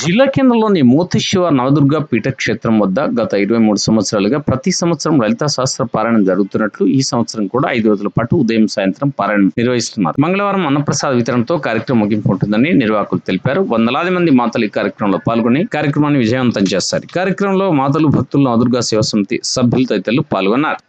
జిల్లా కేంద్రంలోని మోతేశ్వర నవదుర్గ పీఠక్షేత్రం వద్ద గత 23 సంవత్సరాలుగా ప్రతి సంవత్సరం లలితా శాస్త్ర పారాయణం జరుగుతున్నట్లు ఈ సంవత్సరం కూడా 5 రోజుల పాటు ఉదయం సాయంత్రం పారాయణం నిర్వహిస్తున్నారు. మంగళవారం అన్నప్రసాద వితరణతో కార్యక్రమం ముగింపు ఉంటుందని నిర్వాహకులు తెలిపారు. వందలాది మంది మాతలు ఈ కార్యక్రమంలో పాల్గొని కార్యక్రమాన్ని విజయవంతం చేస్తారు. ఈ కార్యక్రమంలో మాతలు, భక్తులు, నవదుర్గ సేవా సమితి సభ్యులు తదితరులు పాల్గొన్నారు.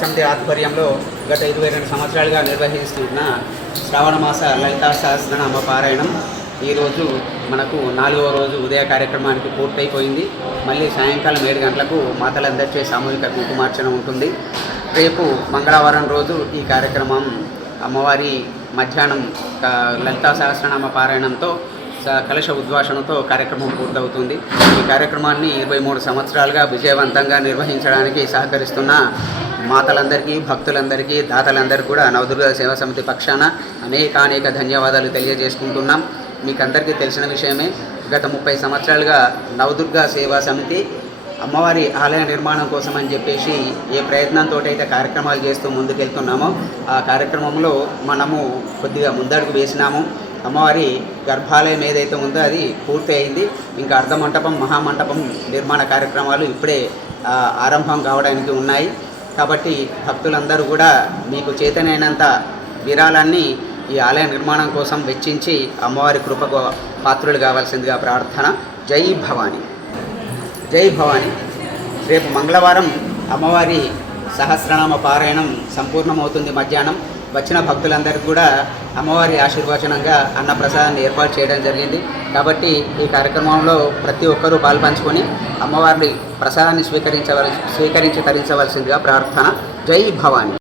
సమితి ఆధ్వర్యంలో గత 22 సంవత్సరాలుగా నిర్వహిస్తున్న శ్రావణ మాస లలితా సహస్రనామ పారాయణం ఈరోజు మనకు 4వ రోజు ఉదయ కార్యక్రమానికి పూర్తయిపోయింది. మళ్ళీ సాయంకాలం 7 గంటలకు మాతలందరిచే సామూహిక కుంకుమార్చన ఉంటుంది. రేపు మంగళవారం రోజు ఈ కార్యక్రమం అమ్మవారి మధ్యాహ్నం లలితా సహస్రనామ పారాయణంతో కలశ ఉద్వాసనతో కార్యక్రమం పూర్తవుతుంది. ఈ కార్యక్రమాన్ని 23 సంవత్సరాలుగా విజయవంతంగా నిర్వహించడానికి సహకరిస్తున్న మాతలందరికీ, భక్తులందరికీ, దాతలందరికీ కూడా నవదుర్గా సేవా సమితి పక్షాన అనేక ధన్యవాదాలు తెలియజేసుకుంటున్నాం. మీకు అందరికీ తెలిసిన విషయమే, గత 30 సంవత్సరాలుగా నవదుర్గా సేవా సమితి అమ్మవారి ఆలయ నిర్మాణం కోసం అని చెప్పేసి ఏ ప్రయత్నంతో అయితే కార్యక్రమాలు చేస్తూ ముందుకెళ్తున్నామో ఆ కార్యక్రమంలో మనము కొద్దిగా ముందడుగు వేసినాము. అమ్మవారి గర్భాలయం ఏదైతే ఉందో అది పూర్తి అయింది. ఇంకా అర్ధమంటపం, మహామంటపం నిర్మాణ కార్యక్రమాలు ఇప్పుడే ఆరంభం కావడానికి ఉన్నాయి. కాబట్టి భక్తులందరూ కూడా మీకు చేతనైనంత విరాళాన్ని ఈ ఆలయ నిర్మాణం కోసం వెచ్చించి అమ్మవారి కృపకు పాత్రులు కావాల్సిందిగా ప్రార్థన. జై భవానీ, జై భవానీ. రేపు మంగళవారం అమ్మవారి సహస్రనామ పారాయణం సంపూర్ణమవుతుంది. మధ్యాహ్నం వచ్చిన భక్తులందరికీ కూడా అమ్మవారి ఆశీర్వచనంగా అన్నప్రసాదాన్ని ఏర్పాటు చేయడం జరిగింది. కాబట్టి ఈ కార్యక్రమంలో ప్రతి ఒక్కరూ పాల్పంచుకొని అమ్మవారిని ప్రసాదాన్ని స్వీకరించి తరించవలసిందిగా ప్రార్థన. జై భవానీ.